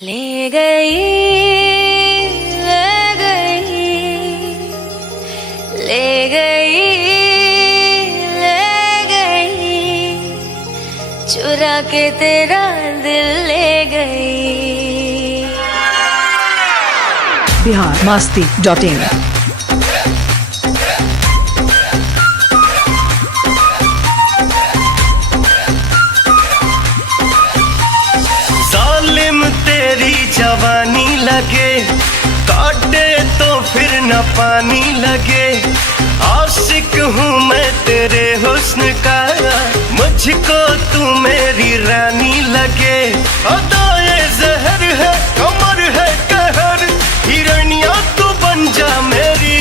ले गई, ले गई, ले गई, ले गई, चुरा के तेरा दिल ले गई। biharmasti.in तेरी जवानी लगे काटे तो फिर न पानी लगे। आशिक हूँ मैं तेरे हुस्न का, मुझको तू मेरी रानी लगे। अदाए जहर है कमर है कहर, हिरनिया तू बन जा मेरी।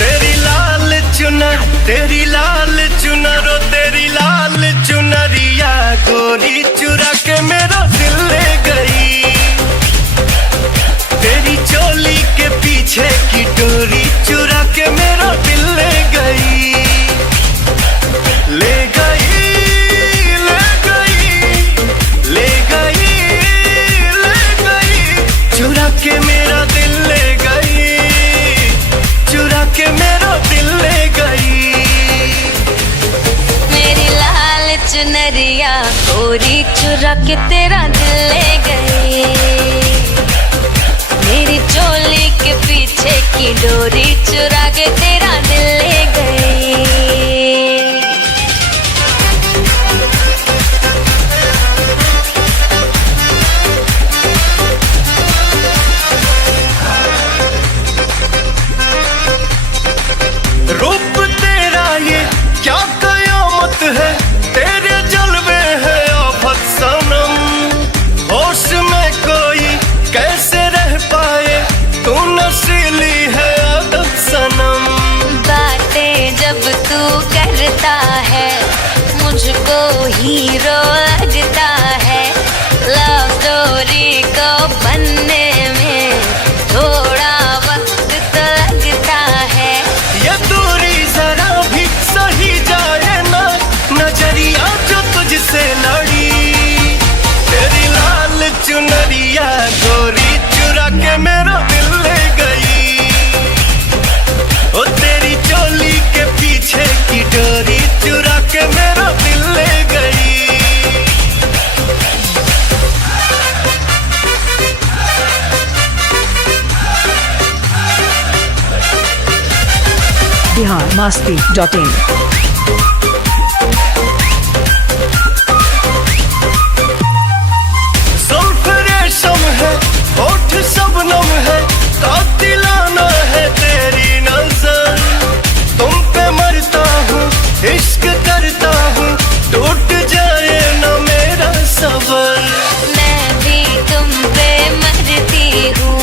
तेरी लाल चुनर, तेरी लाल चुनर, ओ तेरी लाल चुनरिया गोरी चुरा के मेरा दिल ले गई। तेरी चोली के पीछे की डोरी चुरा के मेरा दिल ले गई। ले गई, ले गई, ले गई, ले गई, चुरा के मेरा दिल ले गई, चुरा के मेरा दिल ले गई। मेरी लाल चुनरिया गोरी चुरा के तेरा दिल ले गई। मेरी चोली के पीछे की डोरी चुरा के तेरा दिल ले गई। रूप तेरा ये क्या कयामत है, तेरे जलवे है आफत सनम। होश में कोई कैसे रह पाए, तू नशीली है आदत सनम। बातें जब तू करता है मुझको हीरो लगता है। लव स्टोरी को बनने में थोड़ा वक्त तो लगता है। ये दूरी जरा भी सही जाए ना, नजरिया जो तुझसे लड़ी। तेरी लाल चुनरिया गोरी चुरा के मेरा दिल ले गई। ओ तेरी चोली के पीछे की डोरी चुरा के मेरा दिल ले गई। biharmasti.in जुल्फ रेशम है होठ शबनम है, कातिलाना है तेरी नजर। तुम पे मरता हूँ इश्क करता हूँ, टूट जाए न मेरा सबर। मैं भी तुम पे मरती हूँ,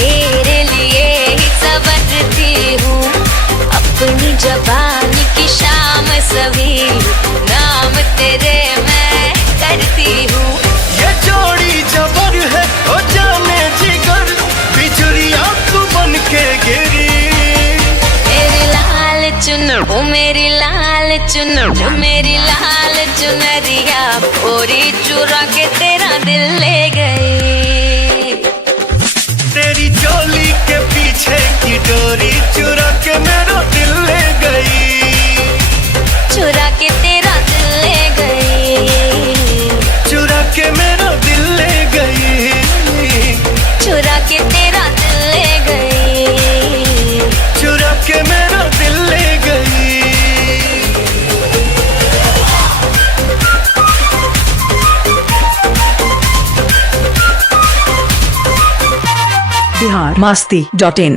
तेरे लिए ही संवरती हूँ। अपनी जबानी की शाम सभी नाम तेरे मैं करती हूँ। ये जोड़ी जबर है ओ जाने जिगर, बिजुरिया तू बन के गिरी। मेरी लाल चुनर, ओ मेरी लाल चुनर, ओ मेरी लाल चुनरिया गोरी चुरा के तेरा दिल ले गई। तेरी चोली के पीछे की डोरी चुरा के मेरा दिल ले गई। चुरा के तेरा दिल ले गई, चुरा के मेरा दिल ले गई। चुरा के तेरा दिल ले गई, चुरा के मेरा दिल ले गई। biharmasti.in